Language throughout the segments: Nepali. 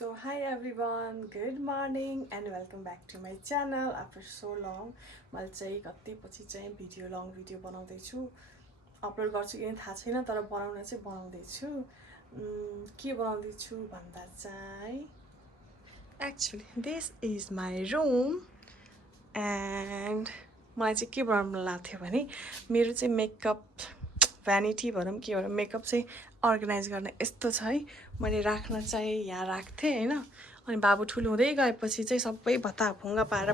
So hi everyone, good morning and welcome back to my channel after so long. मैले चाहिँ कति पछि चाहिँ लङ भिडियो बनाउँदै छु, अपलोड गर्छु कि थाहा छैन, तर बनाउन चाहिँ बनाउँदै छु। के बनाउँदै छु भन्दा चाहिँ actually this is my room and मलाई चाहिँ के बनाउन लाग्थ्यो थियो भने मेरो चाहिँ मेकअप भ्यानिटी भनौँ के भनौँ मेकअप चाहिँ अर्गनाइज गर्न यस्तो छ है। मैले राख्न चाहिँ यहाँ राख्थेँ हैन, अनि बाबु ठुलो हुँदै गएपछि चाहिँ सबै भत्ताभुङ्गा पारेर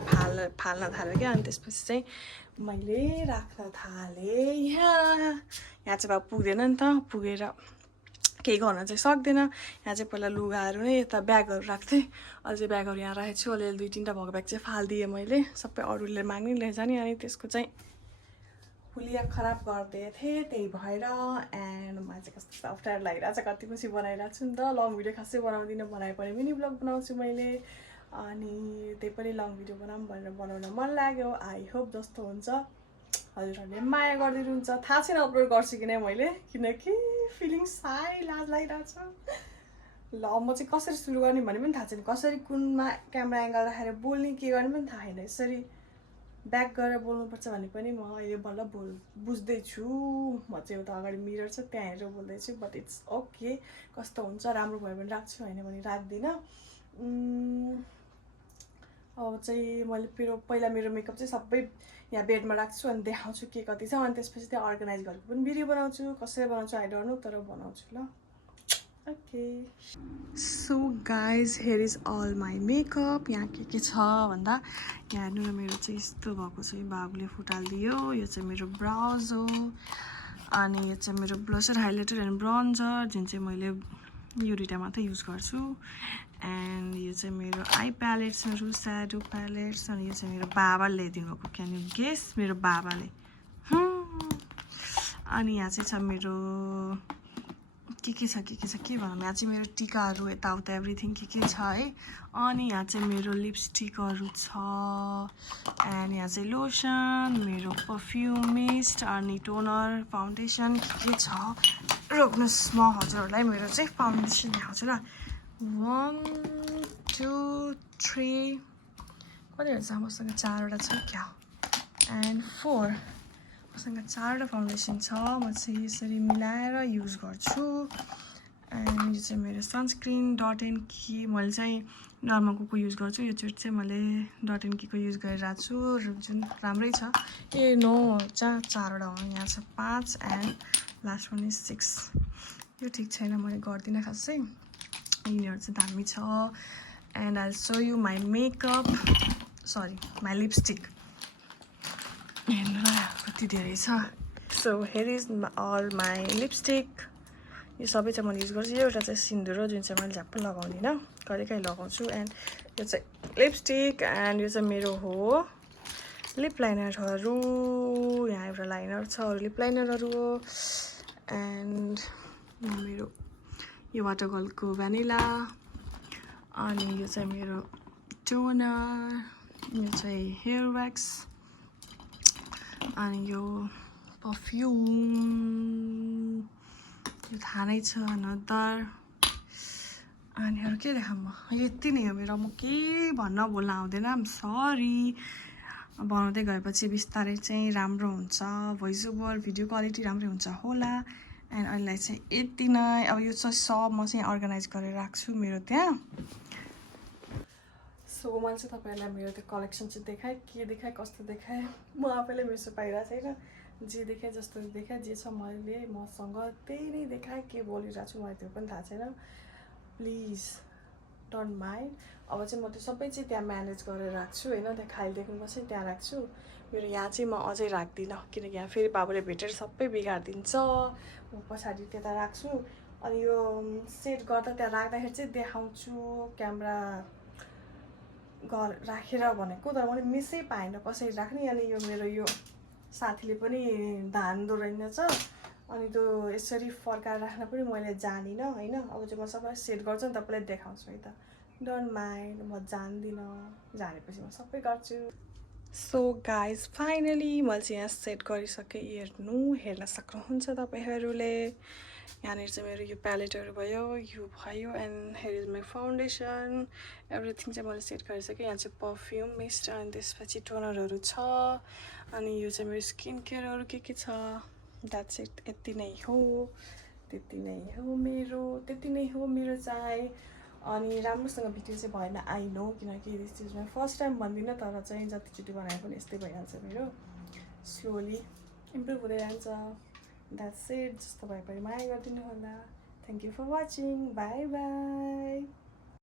फाल्न थाल्यो क्या। अनि त्यसपछि चाहिँ मैले राख्न थालेँ यहाँ चाहिँ बाबु पुग्दैन नि त, पुगेर केही गर्न चाहिँ सक्दैन। यहाँ चाहिँ पहिला लुगाहरू नै यता ब्यागहरू राख्थेँ, अहिले चाहिँ ब्यागहरू यहाँ राखेको छु। अलिअलि दुई तिनवटा भएको ब्याग चाहिँ फालिदिएँ मैले, सबै अरूले माग्ने लैजाने, अनि त्यसको चाहिँ फुलिया खराब गरिदिएको थिएँ, त्यही भएर। एन्ड मलाई चाहिँ कस्तो अप्ठ्यारो लागिरहेको छ, कति पछि बनाइरहेको छु नि त। लङ भिडियो खासै बनाउँदिनँ, बनाए पनि मिनी ब्लग बनाउँछु मैले, अनि त्यही पनि लङ भिडियो बनाऊँ भनेर बनाउन मन लाग्यो। आई होप जस्तो हुन्छ, हजुरहरूले माया गरिदिनुहुन्छ। थाहा छैन अपलोड गर्छु कि नै मैले, किनकि फिलिङ्स साह्रै लाज लागिरहेको छ। ल म चाहिँ कसरी सुरु गर्ने भन्ने पनि थाहा छैन, कसरी कुनमा क्यामेरा एङ्गल राखेर बोल्ने के गर्ने पनि थाहा छैन। यसरी ब्याक गरेर बोल्नुपर्छ भन्ने पनि म अहिले बल्ल बुझ्दैछु। म चाहिँ एउटा अगाडि मिरर छ त्यहाँ हेरेर बोल्दैछु, बट इट्स ओके। कस्तो हुन्छ, राम्रो भयो भने राख्छु, होइन भने राख्दिनँ। अब चाहिँ मैले पहिला मेरो मेकअप चाहिँ सबै यहाँ बेडमा राख्छु अनि देखाउँछु के कति छ, अनि त्यसपछि त्यहाँ अर्गनाइज गरेको पनि भिडियो बनाउँछु। कसरी बनाउँछु आई डोन्ट नो, तर बनाउँछु ल। Okay, so guys, here is all my makeup. यहाँ के छ भन्दा यहाँ हेर्नु न, मेरो चाहिँ यस्तो भएको छ, बाबुले फुटालिदियो। यो चाहिँ मेरो ब्राउज हो, अनि यो चाहिँ मेरो ब्लसर, हाइलाइटर एन्ड ब्रन्जर, जुन चाहिँ मैले यो दुईवटा मात्रै युज गर्छु। एन्ड यो चाहिँ मेरो आई प्यालेट्सहरू, स्याडो प्यालेट्स, अनि यो चाहिँ मेरो बाबाले ल्याइदिनु भएको। क्यान यु गेस, मेरो बाबाले। अनि यहाँ चाहिँ छ मेरो के भनौँ, यहाँ चाहिँ मेरो टिकाहरू यताउता एभ्रिथिङ के छ है। अनि यहाँ चाहिँ मेरो लिपस्टिकहरू छ, एन्ड यहाँ चाहिँ लोसन, मेरो पर्फ्युम मिस्ट, अनि टोनर, फाउन्डेसन के छ। रोक्नुहोस्, म हजुरहरूलाई मेरो चाहिँ फाउन्डेसन देखाउँछु ल। 1 2 3 कतिवटा छ मसँग, 4वटा छ क्या, एन्ड 4 मसँग 4वटा फाउन्डेसन छ। म चाहिँ यसरी मिलाएर युज गर्छु। एन्ड यो चाहिँ मेरो सनस्क्रिन डट एन्ड की, मैले चाहिँ नर्मलको युज गर्छु। यो चोटि चाहिँ मैले डट एन्ड कीको युज गरिरहेको छु, जुन राम्रै छ। नो, 4वटा हो, यहाँ छ 5 एन्ड लास्ट वान इज 6। यो ठिक छैन, मैले गर्दिनँ खासै, यिनीहरू चाहिँ दामी छ। And I show you my makeup, sorry my lipstick, हेर्नु कति धेरै छ। So here is all my lipstick. यो सबै चाहिँ मैले युज गर्छु। एउटा चाहिँ सिन्दुर हो, जुन चाहिँ मैले झ्याप्प लगाउँदिनँ, कहिलेकाहीँ लगाउँछु। एन्ड यो चाहिँ लिपस्टिक, एन्ड यो चाहिँ मेरो हो लिप लाइनरहरू। यहाँ एउटा लाइनर छ, अरू लिप लाइनरहरू हो। एन्ड मेरो यो वाटरगलको भ्यानिला, अनि यो चाहिँ मेरो टोनर, यो चाहिँ हेयर व्याक्स, अनि यो पर्फ्युम, यो थाहा नै छ अनदर। अनि अरू के देखाऊँ, म यति नै हो मेरो, म के बोल्न आउँदैन, आम सरी। बनाउँदै गएपछि बिस्तारै चाहिँ राम्रो हुन्छ, भोइस ओभर भिडियो क्वालिटी राम्रै हुन्छ होला। एन्ड अहिले चाहिँ यति नै। अब यो चाहिँ सब म चाहिँ अर्गनाइज गरेर राख्छु मेरो त्यहाँ। सो मैले चाहिँ तपाईँहरूलाई मेरो त्यो कलेक्सन चाहिँ देखाएँ, के देखाएँ कस्तो देखाएँ, म आफैले मिसो पाइरहेको छैन। जे देखाएँ जस्तो देखाएँ, जे छ मैले मसँग त्यही नै देखाएँ। के बोलिरहेको छु मलाई त्यो पनि थाहा छैन, प्लिज डोन्ट माइन्ड। अब चाहिँ म त्यो सबै चाहिँ त्यहाँ म्यानेज गरेर राख्छु होइन, त्यहाँ खाली देख्नुपर्छ त्यहाँ राख्छु। मेरो यहाँ चाहिँ म अझै राख्दिनँ, किनकि यहाँ फेरि बाबुले भेटेर सबै बिगारिदिन्छ। म पछाडि त्यता राख्छु, अनि यो सेट गर्दा त्यहाँ राख्दाखेरि चाहिँ देखाउँछु क्यामेरा राखेर भनेको, तर मैले मिसै पाएन कसरी राख्ने। अनि यो मेरो यो साथीले पनि धान्दो रहेछ, अनि त्यो यसरी फर्काएर राख्न पनि मैले जानिनँ होइन। अब चाहिँ म सबै सेट गर्छु नि, तपाईँलाई देखाउँछु है त, डोन्ट माइन्ड। म जान्दिनँ, जानेपछि म सबै गर्छु। सो गाइज फाइनली मैले चाहिँ यहाँ सेट गरिसकेँ, हेर्नु हेर्न सक्नुहुन्छ तपाईँहरूले। यहाँनिर चाहिँ मेरो यो प्यालेटहरू भयो, यो भयो, and here is my foundation, everything चाहिँ मैले सेट गरिसकेँ। यहाँ चाहिँ पर्फ्युम मिस्ट अनि त्यसपछि टोनरहरू छ, अनि यो चाहिँ मेरो स्किन केयरहरू के छ। द्याट्स इट, यति नै हो, त्यति नै हो मेरो चाहिँ। अनि राम्रोसँग भिडियो चाहिँ भएन, आई नो, किनकि this is my first time भन्दिनँ, तर चाहिँ जतिचोटि बनाए पनि यस्तै भइहाल्छ मेरो। स्लोली इम्प्रुभ हुँदै जान्छ। द्याट्स इट, जस्तो भए पनि माया गरिदिनु होला। Thank you for watching, bye by.